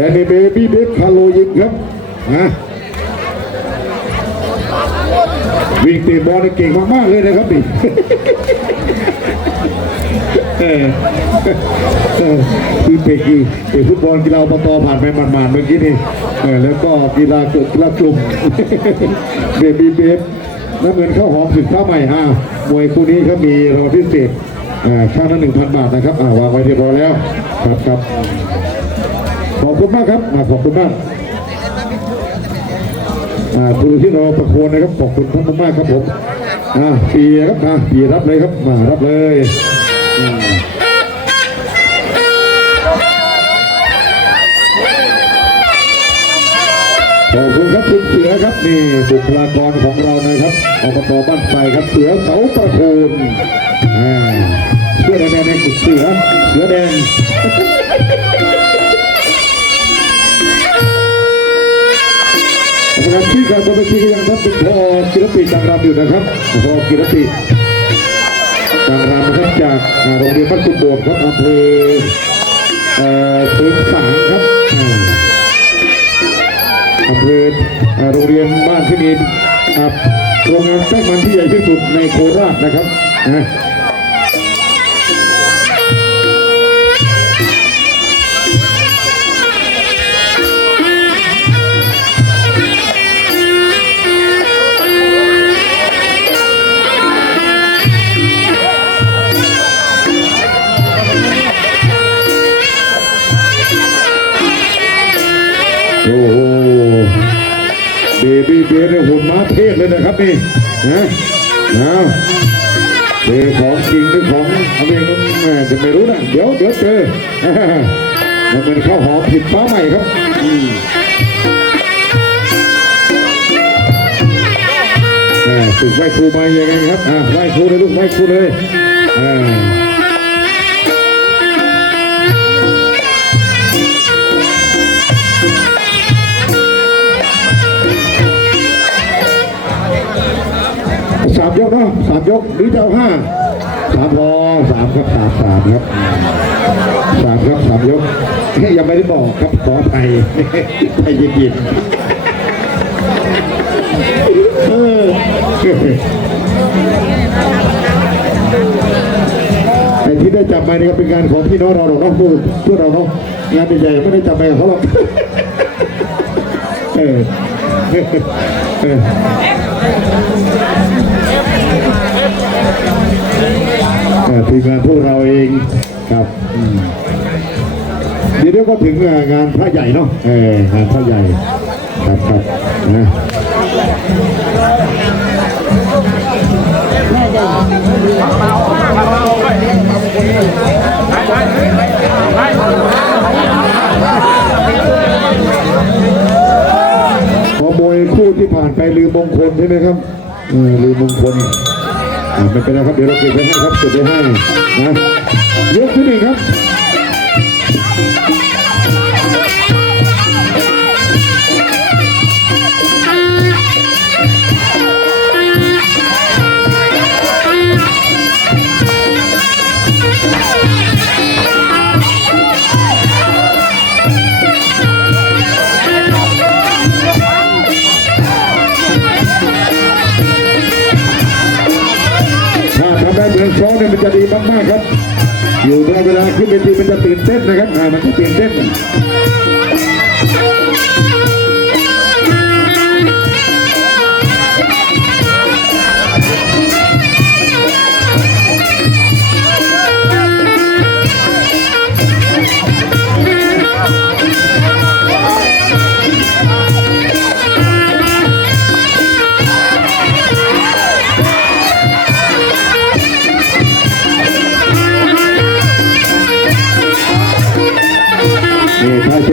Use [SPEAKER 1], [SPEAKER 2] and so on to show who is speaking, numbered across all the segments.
[SPEAKER 1] และในเบบี้เบคคาโลยิงครับนะวิ่งเตีบอลเก่งมากๆเลยนะครับนี่เออเออคือเปกีเปฟุตบอลกีฬาอบตผ่านไปหมาดๆเมื่อกี้นี่เออแล้วก็กีฬาเกิดกีฬากลุ่มเบบี้เบฟน้ำเงินข้าหอมสินค้าใหม่อ่ามวยคู่นี้เขามีรางวัลพิเศษอ่าค่าละหนึ่งพันบาทนะครับอ่าวางไว้เรียบร้อยแล้วครับครับ คุณมากครับอ่าขอบคุณมากอ่าผู้ที่เราประโคนนะครับขอบคุณท่านมากๆครับผมอ่าปีครับอ่าปีรับเลยครับมารับเลยขอบคุณครับคุณเสือครับนี่บุคลากรของเรานะครับอบตบ้านไฟครับเสือเสาประโคนเสือแดงในเสือเสือแดง นะครับที่การบนเวทีก็ยังท่านเป็นพอกิรติจังรามอยู่นะครับพอกิรติจังรามนะครับจากโรงเรียนบ้านกุฎโบดครับอำเภอเอ่อเสริมสางครับอำเภอโรงเรียนบ้านที่มีโรงงานแป้งมันที่ใหญ่ที่สุดในโคราชนะครับนะ เทศเลยนะครับนี่นะนะเบของจริงหรือของอะไรก็จะไม่รู้นะเดี๋ยวเดี๋ยวเจอมันเป็นข้าวหอมผิดฟ้าใหม่ครับอืมอ่าฝึกไหว้ครูมาอย่างไงครับอ่าไหว้ครูเลยลูกไหว้ครูเลยอ่า เนาะสามยกหรือจะเอาห้าสามพอสามครับสามสามครับสามครับสามยกยังไม่ได้บอกครับขออภัยใจเย็นๆเออไอ้ที่ได้จับมานี่ก็เป็นงานของพี่น้องเราหรอกเนาะพูดพูดเราเนาะงานใหญ่ๆไม่ได้จับไปเขาหรอกเออเออ ทีมงานพวกเราเองครับเดี๋ยวเดียวก็ถึงงานพระใหญ่เนาะเอองานพระใหญ่ครับครับนะพอมวยคู่ที่ผ่านไปลืมมงคลใช่ไหมครับเออลืมมงคลอ่า ไม่เป็นไรครับเดี๋ยวเราเก็บไว้ให้ครับเก็บไว้ให้นะยกที่หนึ่งครับ จะดีมากๆครับ อยู่ตลอเวลาขึ้นเวทีมันจะตื่นเต้นนะครับอ่ามันจะตื่นเต้น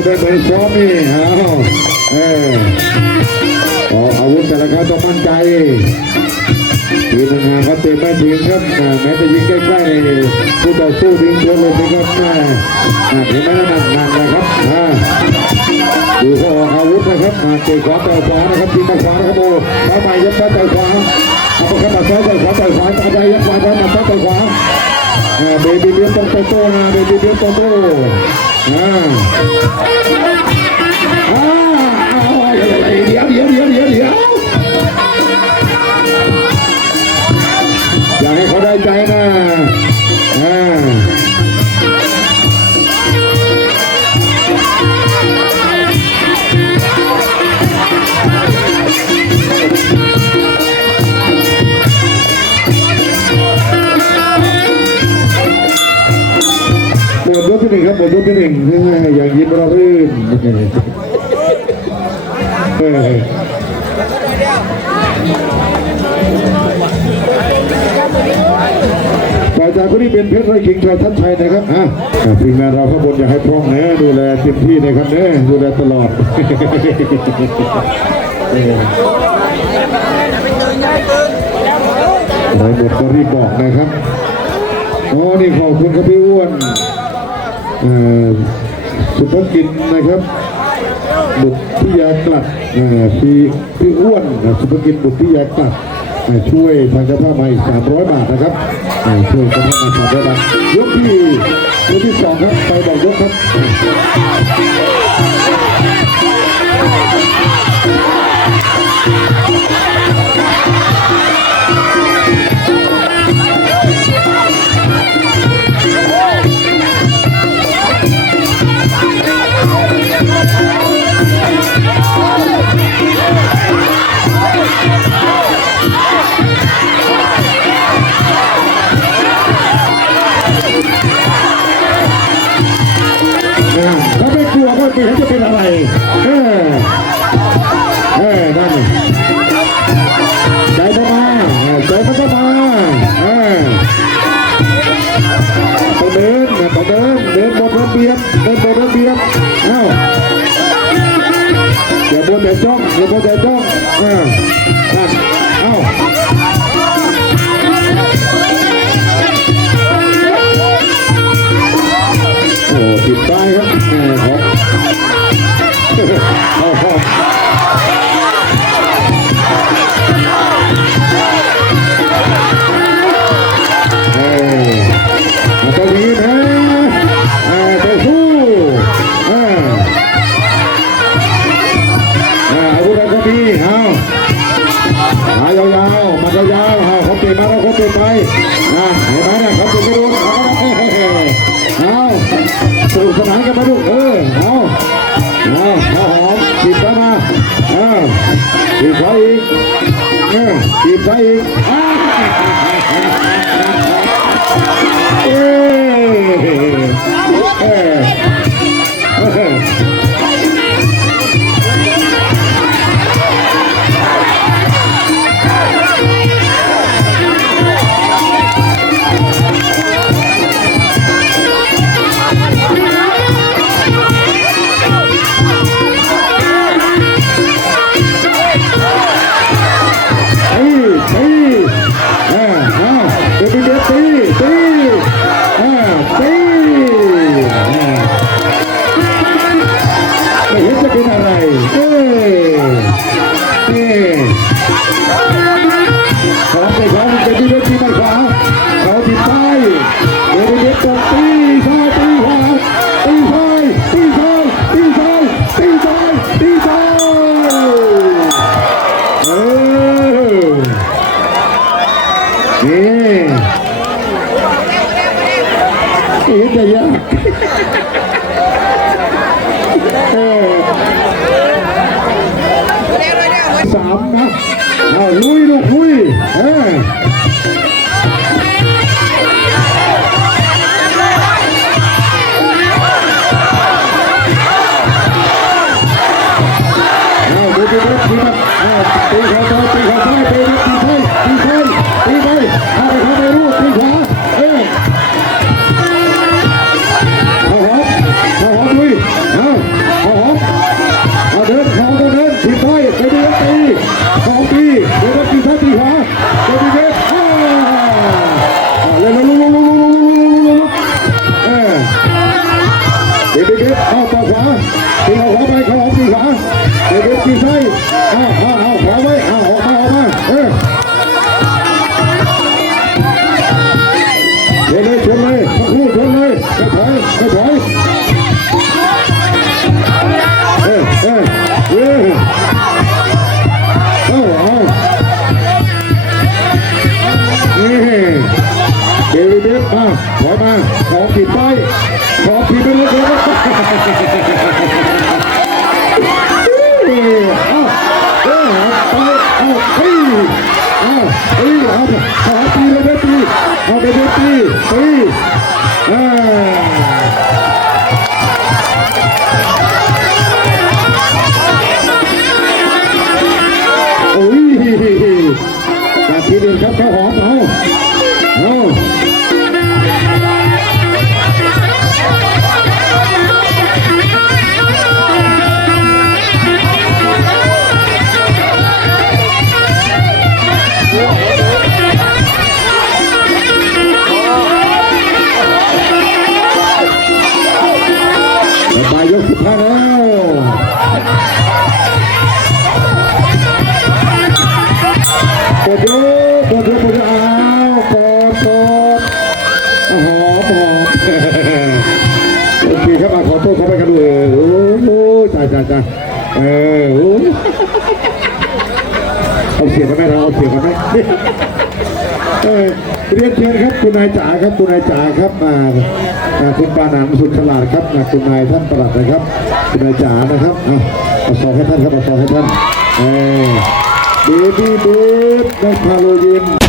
[SPEAKER 1] นี่ถ้าชกได้เหมือนซ้อมนี่เอาเออออกอาวุธแต่ละครั้งต้องมั่นใจทีมงานเขาเตะไม่ถึงครับอ่แม้จะยิงใกล้ๆผู้ต่อสู้ดึงตัวลงนะครับอ่าอ่าเห็นไหมนั่นนั่นนั่นะครับอ่าดูเขาออกอาวุธนะครับอ่าเตะขวาต่อยขวานะครับทีมมาขวานะครับโอ้เข้าไปยัดซ้ายต่อยขวาเอาไปเข้ามาซ้ายต่อยขวาต่อยขวาตาใจยัดขวาเข้ามาซ้ายต่อยขวาอ่าเบบี้เบี้ยต้องโตโต้นะเบบี้เบี้ยโตโต้ อ่าหมดยกที่หนึ่งอย่างยิ้มระรื่นเออต่อจากคนนี้เป็นเพชรไรคิงชอยทัศชัยนะครับอะทีมงานเราข้างบนอย่าให้พร่องนะดูแลเต็มที่นะครับเนอะดูแลตลอดอะไรหมดก็รีบบอกนะครับ โอ๋อนี่ขอบคุณครับพี่อ้วน สุภกิจนะครับบุตรพิยากลัดเอ่อพี่พี่อ้วนสุภกิจบุตรพิยากลัดเอ่อช่วยทางเจ้าภาพมาอีก300 บาทนะครับอ่อช่วยเจ้าภาพมา300บาทยกที่ยกที่สองครับไปบอกยกครับ เป็นอะไรเออเออนั่นใจก็มาใจมันก็มาเออต้องเดินนะต้องเดินเดินบนระเบียบเดินบนระเบียบเอ้าอย่าบนแต่จ้องอย่าบนแต่จ้องเออ เออบีบไปอีกเออ นี่นี่จะยากสามนะลุยลูกคุยเอ้ตีเขาตีเขาตีเขาตีเขา มาขอมาขอผิดไปขอผิดไปเลยครับเอาไปดูตีตีอ่า เรียกเอเรียนเชิญครับคุณนายจ๋าครับคุณนายจ๋าครับมาอ่าคุณปานันสุดฉลาดครับอ่าคุณนายท่านประหลัดนะครับ คุณนายจ๋านะครับเอาเอาซองให้ท่านครับเอาซองให้ท่านเออเบบี้บิร์ดนักพาโลยิม